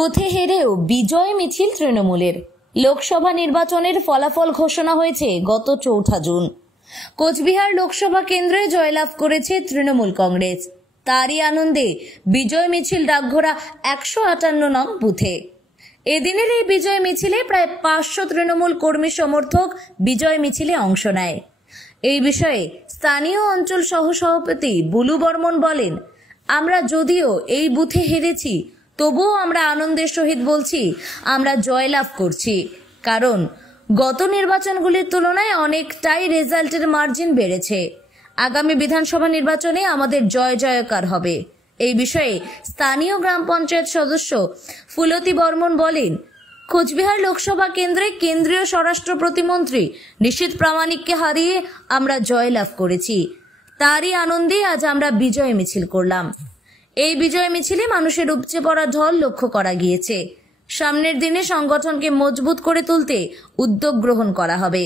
বুথে হেরেও বিজয় মিছিল তৃণমূলের। লোকসভা নির্বাচনের ফলাফল ঘোষণা হয়েছে গত ৪ জুন। কোচবিহার লোকসভা কেন্দ্রে জয়লাভ করেছে তৃণমূল কংগ্রেস। তারই আনন্দে বিজয় মিছিল ডাকঘোড়া ১৫৮ নং বুথে। এদিনের এই বিজয় মিছিলে প্রায় ৫০০ তৃণমূল কর্মী সমর্থক বিজয় মিছিলে অংশ নেয়। এই বিষয়ে স্থানীয় অঞ্চল সহসভাপতি বুলু বর্মন বলেন, আমরা যদিও এই বুথে হেরেছি, তবুও আমরা আনন্দের সহিত বলছি আমরা জয়লাভ করছি, কারণ গত নির্বাচনগুলির তুলনায় অনেকটাই রেজাল্টের মার্জিন বেড়েছে। আগামী বিধানসভা নির্বাচনে আমাদের জয় জয়কার হবে। এই বিষয়ে স্থানীয় গ্রাম পঞ্চায়েত সদস্য ফুলতী বর্মন বলেন, কোচবিহার লোকসভা কেন্দ্রে কেন্দ্রীয় স্বরাষ্ট্র প্রতিমন্ত্রী নিশীথ প্রামাণিককে হারিয়ে আমরা জয়লাভ করেছি। তারই আনন্দে আজ আমরা বিজয় মিছিল করলাম। এই বিজয় মিছিলে মানুষের উপচে পড়া ঢল লক্ষ্য করা গিয়েছে। সামনের দিনে সংগঠনকে মজবুত করে তুলতে উদ্যোগ গ্রহণ করা হবে।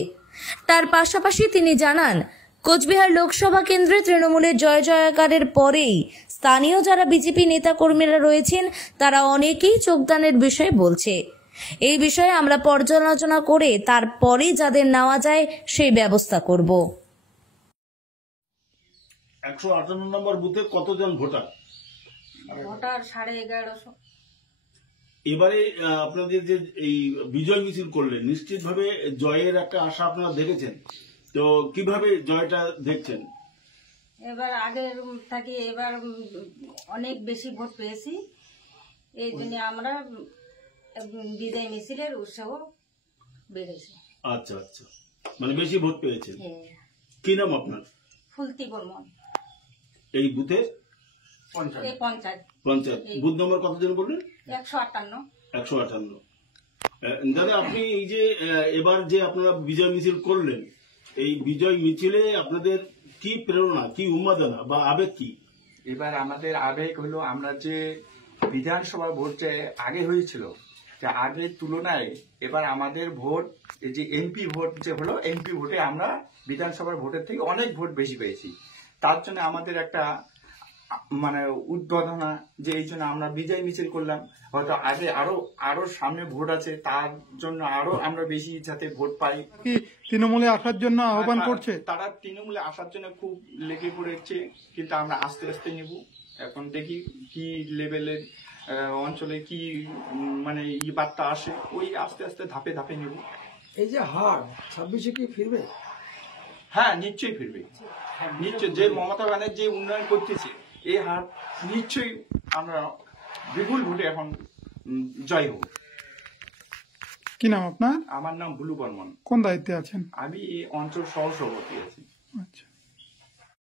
তার পাশাপাশি তিনি জানান, কোচবিহার লোকসভা কেন্দ্রে তৃণমূলের জয় জয়কারের পরেই স্থানীয় যারা বিজেপি নেতা কর্মীরা রয়েছেন তারা অনেকেই যোগদানের বিষয়ে বলছে। এই বিষয়ে আমরা পর্যালোচনা করে তারপরে যাদের নেওয়া যায় সেই ব্যবস্থা করব। ১৫৮ নম্বর বুথে কতজন ভোটার? 1150। এবারে আপনাদের যে এই বিজয় মিছিল করলেন, নিশ্চিতভাবে জয়ের একটা আশা আপনারা দেখেছেন, তো কিভাবে জয়টা দেখছেন? এবার আগের থেকে এবার অনেক বেশি ভোট পেয়েছি, এই জন্য আমরা বিজয় মিছিলের উৎসাহ বেড়েছে। আচ্ছা আচ্ছা, মানে বেশি ভোট পেয়েছেন। কি নাম আপনার? ফুলতী বর্মন। এই বুথে পঞ্চায়েত বুথ নম্বর কতজন বললেন? ১৫৮। ১৫৮। দাদা, আপনি এই যে এবার যে আপনারা বিজয় মিছিল করলেন, এই বিজয় মিছিলে আপনাদের কি প্রেরণা, কি উন্মাদনা বা আবেগ কি? এবার আমাদের আবেগ হলো, আমরা যে বিধানসভা ভোট যে আগে হয়েছিল, যে আগের তুলনায় এবার আমাদের ভোট, এই যে এমপি ভোট যে হলো, এমপি ভোটে আমরা বিধানসভার ভোটের থেকে অনেক ভোট বেশি পেয়েছি। তার জন্য আমাদের একটা মানে উদ্বোধনা, যে এই জন্য আমরা বিজয় মিছিল করলাম। হয়তো আগে আরো সামনে ভোট আছে, তার জন্য আরো আমরা বেশি যাতে ভোট পাই। তৃণমূলে আসার জন্য আহ্বান করছে, তারা তৃণমূলে আসার জন্য খুব লেগে পড়েছে, কিন্তু আমরা আস্তে আস্তে নেব। এখন দেখি কি লেভেলের অঞ্চলে কি মানে বার্তা আসে, ওই আস্তে আস্তে ধাপে ধাপে নেব। এই যে হার 26-এ কি ফিরবে? হ্যাঁ, নিশ্চয়ই ফিরবে, নিশ্চয়। যে মমতা ব্যানার্জি যে উন্নয়ন করতেছে, এই হার নিশ্চয়ই আমরা বিপুল ভোটে এখন জয় হব। কি নাম আপনার? আমার নাম বুলু বর্মন। কোন দায়িত্বে আছেন? আমি এই অঞ্চল সহ সভাপতি আছি। আচ্ছা।